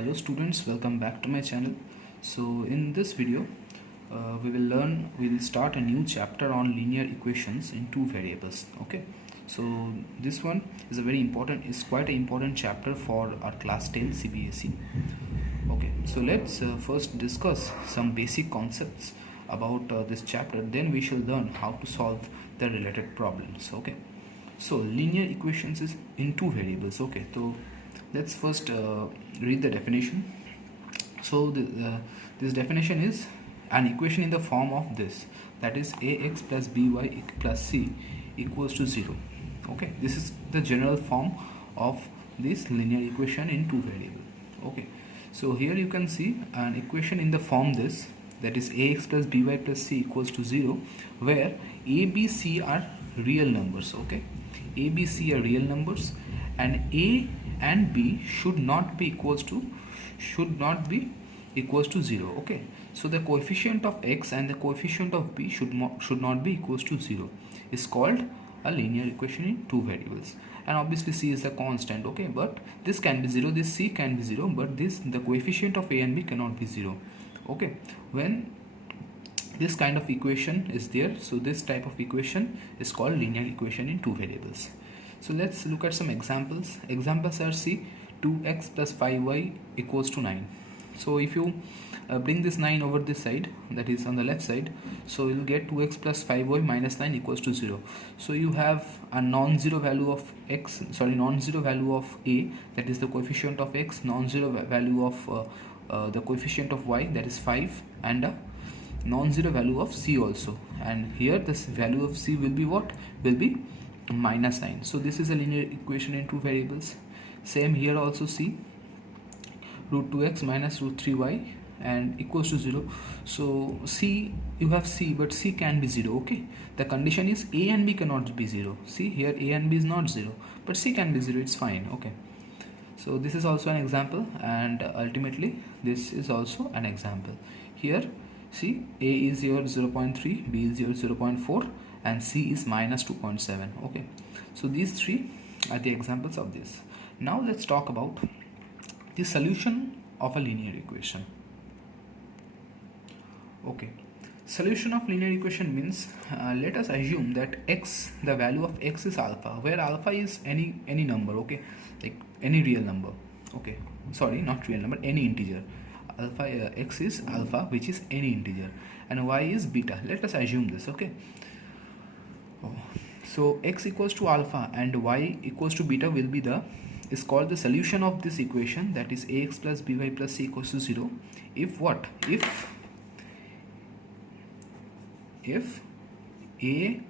Hello students, welcome back to my channel. So in this video we'll start a new chapter on linear equations in two variables. Okay, so this one is quite an important chapter for our class 10 CBSE. Okay, so let's first discuss some basic concepts about this chapter, then we shall learn how to solve the related problems. Okay, so linear equations is in two variables. Okay, so let's first read the definition. So this definition is an equation in the form of this, that is ax plus by plus c equals to 0. Okay, this is the general form of this linear equation in two variables. Okay, so here you can see an equation in the form this, that is ax plus by plus c equals to 0, where a, b, c are real numbers. Okay, a, b, c are real numbers, and a and b should not be equals to 0. Okay, so the coefficient of x and the coefficient of b should not be equals to 0 is called a linear equation in two variables. And obviously c is the constant. Okay, but this can be 0, this c can be 0, but the coefficient of a and b cannot be 0. Okay, when this kind of equation is there, so this type of equation is called linear equation in two variables. So let's look at some examples. Examples are, see, 2x plus 5y equals to 9. So if you bring this 9 over this side, that is on the left side, so you'll get 2x plus 5y minus 9 equals to 0. So you have a non-zero value of non-zero value of a, that is the coefficient of x, non-zero value of the coefficient of y, that is 5, and a non-zero value of c also. And here this value of c will be what? Will be minus 9. So this is a linear equation in two variables. Same here also, see, root 2x minus root 3y and equals to 0. So c, you have c, but c can be 0. Okay, the condition is a and b cannot be 0. See here, a and b is not 0, but c can be 0, it's fine. Okay, so this is also an example, and ultimately this is also an example. Here, see, a is your 0.3, b is your 0.4, and c is minus 2.7. Okay, so these three are the examples of this. Now let's talk about the solution of a linear equation. Okay, solution of linear equation means let us assume that x, the value of x is alpha, where alpha is any number. Okay, like any real number. Okay, sorry, not real number, any integer. Alpha, x is alpha, which is any integer, and y is beta. Let us assume this. Okay, so x equals to alpha and y equals to beta is called the solution of this equation, that is ax plus by plus c equals to 0. If what? If a,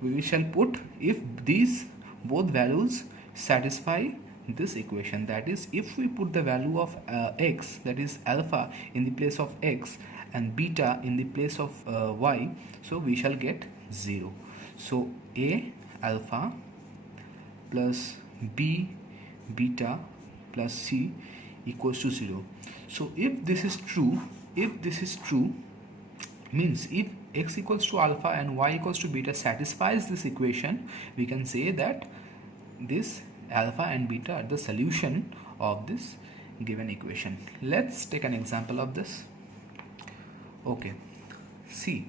we shall put, if these both values satisfy this equation, that is if we put the value of x, that is alpha, in the place of x and beta in the place of y, so we shall get 0. So a alpha plus b beta plus c equals to 0. So if this is true, means if x equals to alpha and y equals to beta satisfies this equation, we can say that this alpha and beta are the solution of this given equation. Let's take an example of this. Okay, see,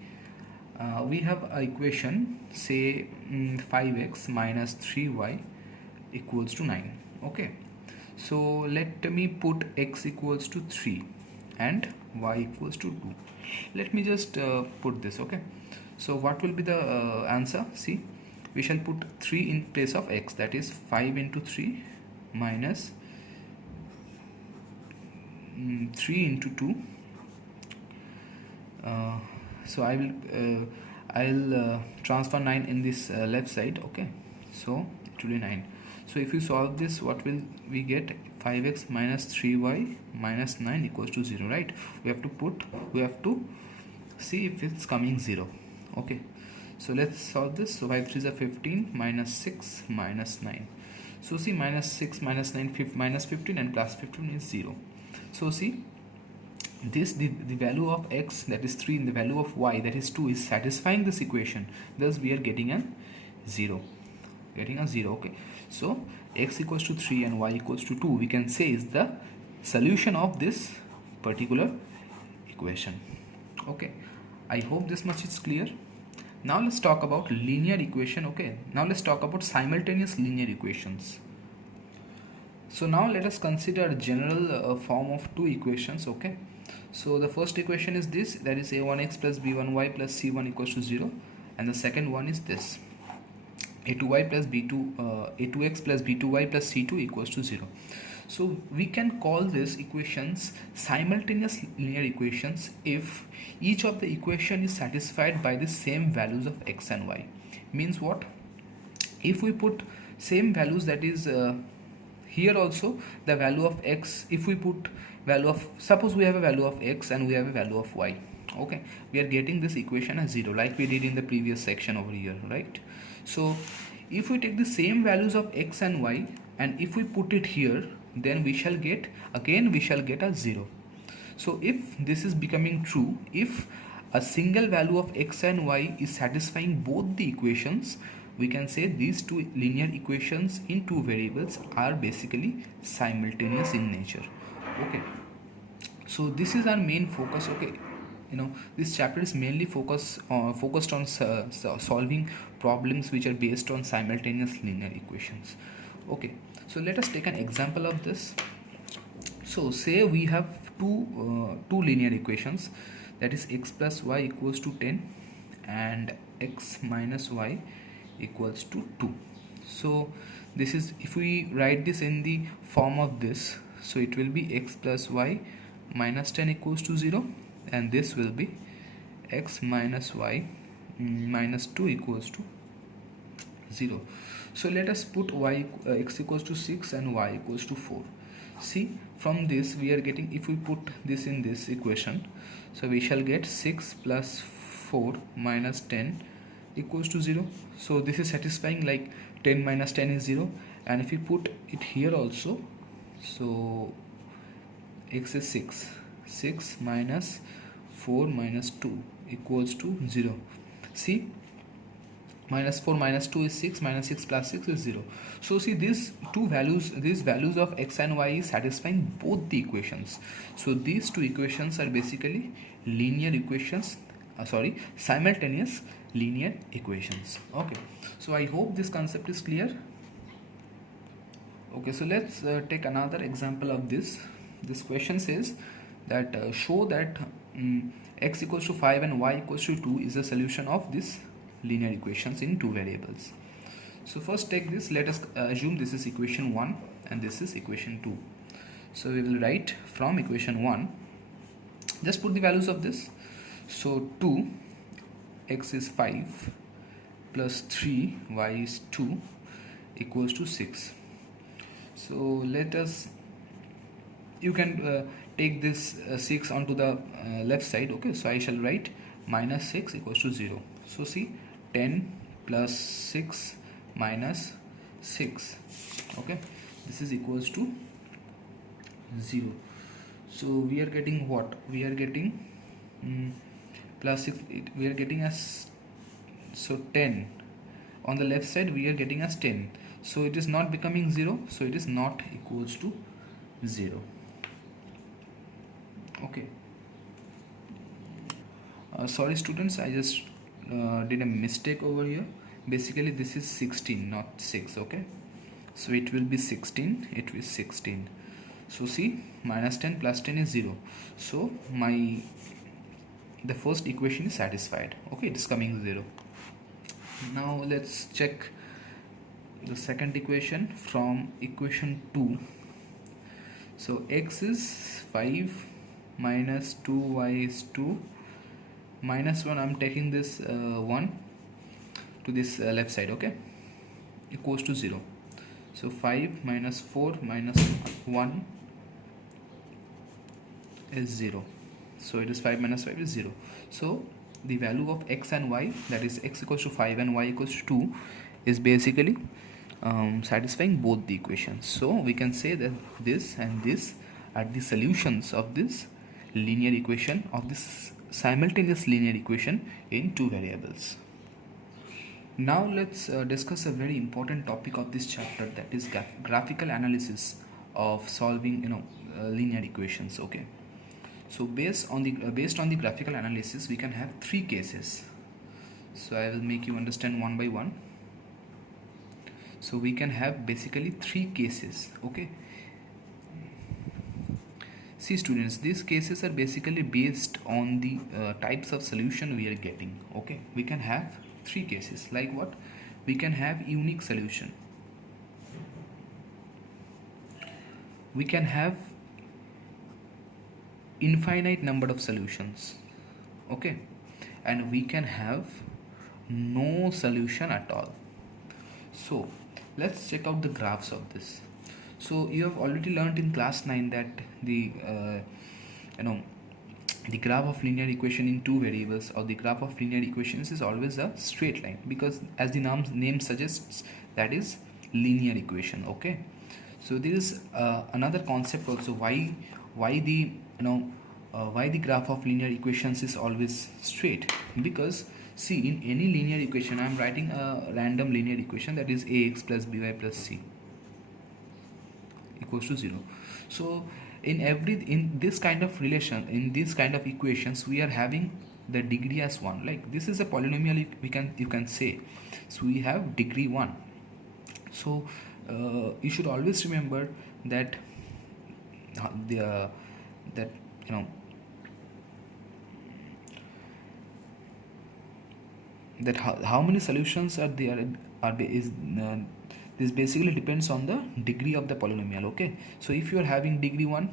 we have an equation, say 5x minus 3y equals to 9. Okay, so let me put x equals to 3 and y equals to 2. Let me just put this. Okay, so what will be the answer? See, we shall put 3 in place of x, that is 5 into 3 minus 3 into 2. So I'll transfer 9 in this left side. Okay, so it will be 9. So if you solve this, what will we get? 5x minus 3y minus 9 equals to 0, right? We have to see if it's coming 0. Okay, so let's solve this. So 5 3s are 15, minus 6 minus 9. So see, minus 6 minus 9 minus 15 and plus 15 is 0. So see, this the value of x, that is 3, and the value of y, that is 2, is satisfying this equation. Thus we are getting a 0. Okay, so x equals to 3 and y equals to 2, we can say is the solution of this particular equation. Okay, I hope this much is clear. Now let's talk about linear equation. Okay, now let's talk about simultaneous linear equations. So now let us consider a general form of two equations. Okay, so the first equation is this, that is a1x plus b1y plus c1 equals to 0, and the second one is this, a2y plus a2x plus b2y plus c2 equals to 0. So we can call these equations simultaneous linear equations if each of the equation is satisfied by the same values of x and y. Means what? If we put same values, that is here also the value of x, if we put value of, suppose we have a value of x and we have a value of y, okay, we are getting this equation as 0 like we did in the previous section over here, right? So if we take the same values of x and y and if we put it here, then we shall get, again we shall get a 0. So if this is becoming true, if a single value of x and y is satisfying both the equations, we can say these two linear equations in two variables are basically simultaneous in nature. Okay, so this is our main focus. Okay, this chapter is mainly focused on solving problems which are based on simultaneous linear equations. Okay, so let us take an example of this. So say we have two linear equations, that is x plus y equals to 10 and x minus y equals to 2. So this is, if we write this in the form of this, so it will be x plus y minus 10 equals to 0, and this will be x minus y minus 2 equals to 0. So let us put x equals to 6 and y equals to 4. See, from this we are getting, if we put this in this equation, so we shall get 6 plus 4 minus 10 equals to 0. So this is satisfying, like 10 minus 10 is 0, and if we put it here also, so x is 6 minus 4 minus 2 equals to 0. See, minus 4 minus 2 is 6, minus 6 plus 6 is 0. So see, these two values, these values of x and y is satisfying both the equations. So these two equations are basically linear equations, simultaneous linear equations. Okay, so I hope this concept is clear. Okay, so let's take another example of this. This question says that show that x equals to 5 and y equals to 2 is a solution of this linear equations in two variables. So first take this, let us assume this is equation 1 and this is equation 2. So we will write from equation 1, just put the values of this. So 2, x is 5 plus 3, y is 2 equals to 6. So let us, you can take this 6 onto the left side. Okay, so I shall write minus 6 equals to 0. So see, 10 plus 6 minus 6, okay, this is equals to 0. So we are getting what? We are getting plus 6, we are getting as, so 10 on the left side we are getting as 10. So it is not becoming 0, so it is not equals to 0. Okay, sorry students, I just did a mistake over here. Basically this is 16, not 6. Okay, so it will be 16, it is 16. So see, minus 10 plus 10 is 0. So the first equation is satisfied. Okay, it is coming 0. Now let's check the second equation from equation 2. So x is 5 minus 2y is 2 minus 1, I'm taking this 1 to this left side, okay, equals to 0. So 5 minus 4 minus 1 is 0. So it is 5 minus 5 is 0. So the value of x and y, that is x equals to 5 and y equals to 2, is basically satisfying both the equations. So we can say that this and this are the solutions of this linear equation, of this simultaneous linear equation in two variables. Now let's discuss a very important topic of this chapter, that is graphical analysis of solving linear equations. Okay, so based on the graphical analysis, we can have three cases. So I will make you understand one by one. So we can have basically three cases. Okay, see students, these cases are basically based on the types of solution we are getting. Okay, we can have three cases. Like what? We can have unique solution, we can have infinite number of solutions, okay, and we can have no solution at all. So let's check out the graphs of this. So you have already learned in class 9 that the the graph of linear equation in two variables, or the graph of linear equations, is always a straight line, because as the name suggests, that is linear equation. Okay, so there is another concept also, why the why the graph of linear equations is always straight. Because see, in any linear equation, I am writing a random linear equation, that is ax plus by plus c equals to 0. So in this kind of relation, in this kind of equations, we are having the degree as 1. Like this is a polynomial, you can say. So we have degree 1. So you should always remember that that how many solutions are there this basically depends on the degree of the polynomial. Okay, so if you are having degree 1,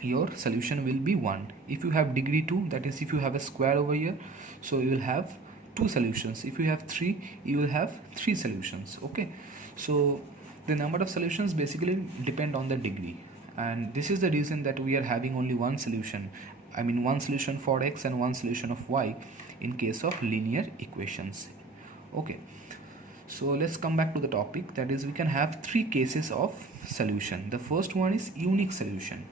your solution will be 1. If you have degree 2, that is if you have a square over here, so you will have 2 solutions. If you have 3, you will have 3 solutions. Okay, so the number of solutions basically depend on the degree, and this is the reason that we are having only one solution. I mean, one solution for x and one solution of y in case of linear equations. Okay, so let's come back to the topic, that is we can have three cases of solution. The first one is unique solution.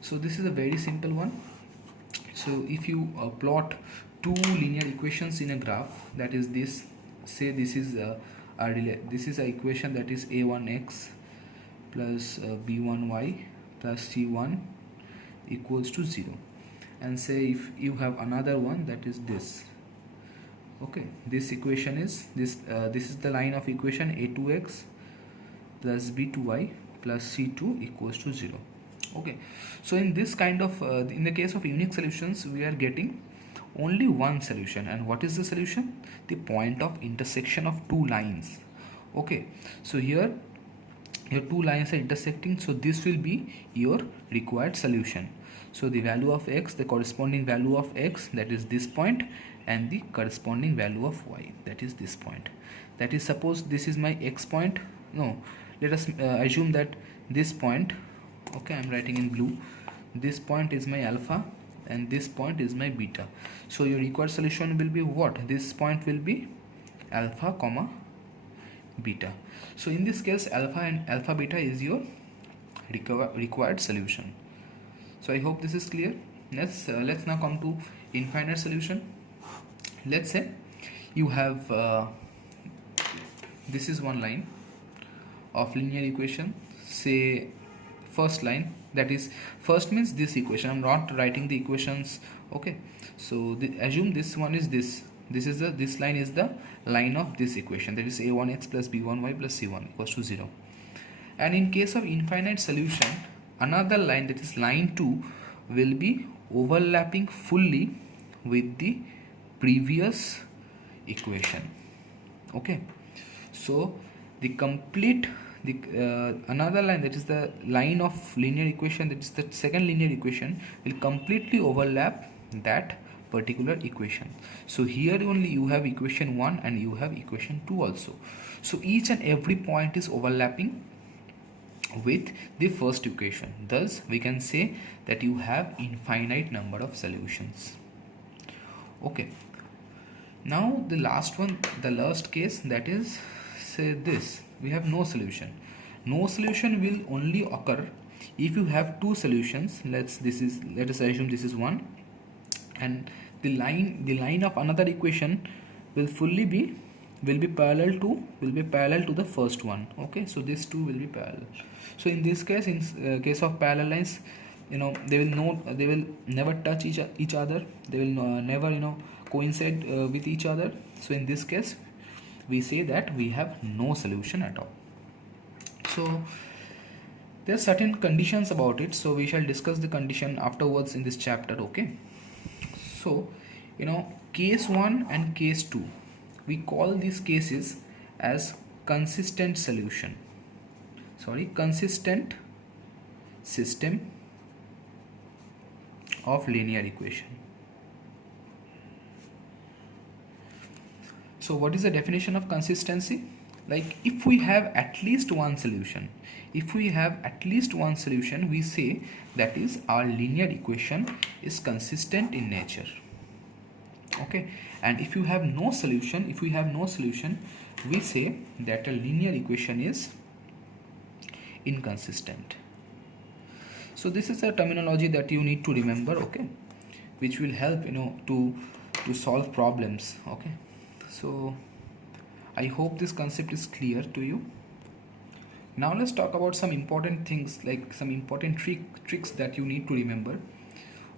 So this is a very simple one. So if you plot two linear equations in a graph, that is this, say this is this is an equation, that is a1x plus b1y plus c1 equals to 0. And say if you have another one, that is this. Okay, this equation is this is the line of equation a2x plus b2y plus c2 equals to 0. Okay, so in this kind of in the case of unique solutions, we are getting only one solution. And what is the solution? The point of intersection of two lines. Okay, so here your two lines are intersecting, so this will be your required solution. So the value of x, the corresponding value of x, that is this point, and the corresponding value of y, that is this point. That is, suppose this is my x point. No, let us assume that this point, okay, I am writing in blue, this point is my alpha and this point is my beta. So your required solution will be what? This point will be alpha comma beta. So in this case, alpha and alpha beta is your required solution. So I hope this is clear. Let's now come to infinite solution. Let's say you have this is one line of linear equation. Say first line, that is first means this equation. I'm not writing the equations. Okay, so assume this one is this. This line is the line of this equation, that is a1x plus b1y plus c1 equals to 0. And in case of infinite solution, another line, that is line 2, will be overlapping fully with the previous equation. Okay, so the complete another line, that is the line of linear equation, that is the second linear equation, will completely overlap that particular equation. So here only you have equation 1 and you have equation 2 also. So each and every point is overlapping with the first equation. Thus we can say that you have infinite number of solutions. Okay, now the last one, the last case, that is, say this, we have no solution. No solution will only occur if you have two solutions. Let us assume this is 1, and the line of another equation will fully be will be parallel to the first one. Okay, so these two will be parallel. So in this case, in case of parallel lines, they will never touch each other. They will never coincide with each other. So in this case, we say that we have no solution at all. So there are certain conditions about it, so we shall discuss the condition afterwards in this chapter. Okay, so case 1 and case 2, we call these cases as consistent system of linear equation. So what is the definition of consistency? Like, if we have at least one solution, we say that is our linear equation is consistent in nature. Okay, and if we have no solution, we say that a linear equation is inconsistent. So this is a terminology that you need to remember, okay, which will help to solve problems. Okay, so I hope this concept is clear to you. Now let's talk about some important things, like some important tricks that you need to remember.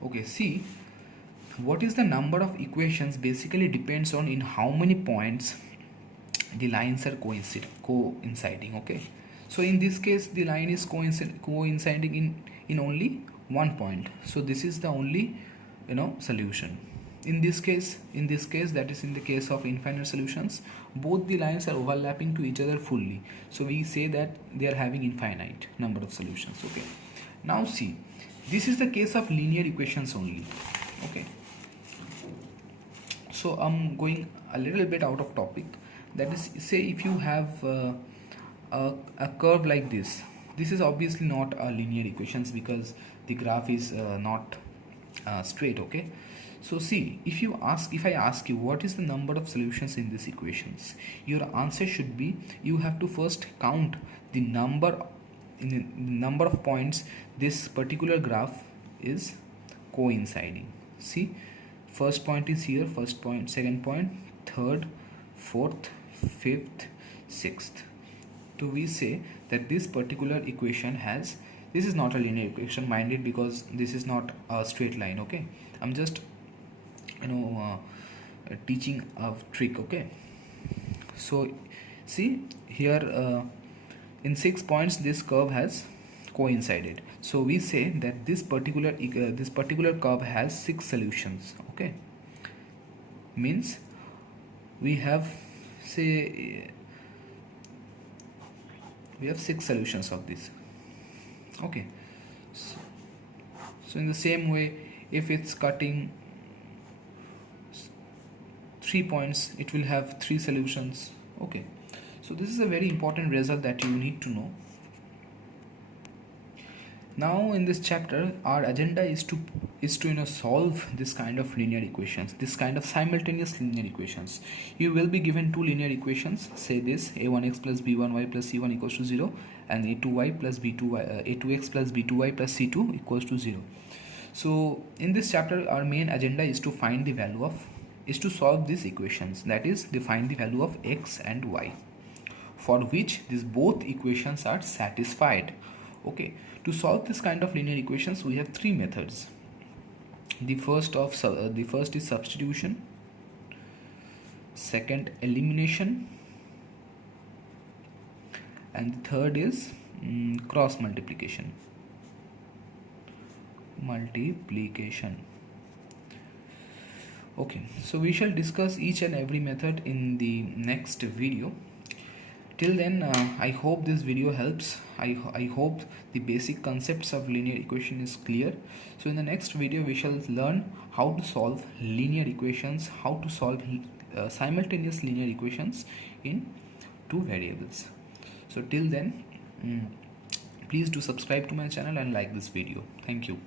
Okay, see, what is the number of equations basically depends on in how many points the lines are coinciding. Okay, so in this case the line is coinciding in only one point, so this is the only solution. In this case, that is in the case of infinite solutions, both the lines are overlapping to each other fully, so we say that they are having infinite number of solutions. Okay, now see, this is the case of linear equations only. Okay, so I'm going a little bit out of topic. That is, say if you have a curve like this is obviously not a linear equations because the graph is not straight. Okay, so see, if I ask you what is the number of solutions in these equations, your answer should be, you have to first count the number of points this particular graph is coinciding. See, first point is here, first point, second point, third, fourth, fifth, sixth. So we say that this particular equation has, this is not a linear equation, mind it, because this is not a straight line. Okay, I'm just teaching a trick. Okay, so see here, in 6 points this curve has coincided, so we say that this particular curve has 6 solutions. Okay, means we have, say, we have 6 solutions of this. Okay, so in the same way, if it's cutting 3 points, it will have 3 solutions. Okay, so this is a very important result that you need to know. Now in this chapter, our agenda is to solve this kind of linear equations, this kind of simultaneous linear equations. You will be given 2 linear equations, say this a1x plus b1y plus c1 equals to 0, and a2y plus b2y, a2x plus b2y plus c2 equals to 0. So in this chapter, our main agenda is to find the value of, is to solve these equations, that is, they find the value of x and y for which these both equations are satisfied. Okay, to solve this kind of linear equations, we have 3 methods. The first is substitution, second elimination, and the third is cross multiplication. Okay, so we shall discuss each and every method in the next video. Till then, I hope this video helps. I hope the basic concepts of linear equation is clear. So in the next video, we shall learn how to solve linear equations, how to solve simultaneous linear equations in 2 variables. So till then, please do subscribe to my channel and like this video. Thank you.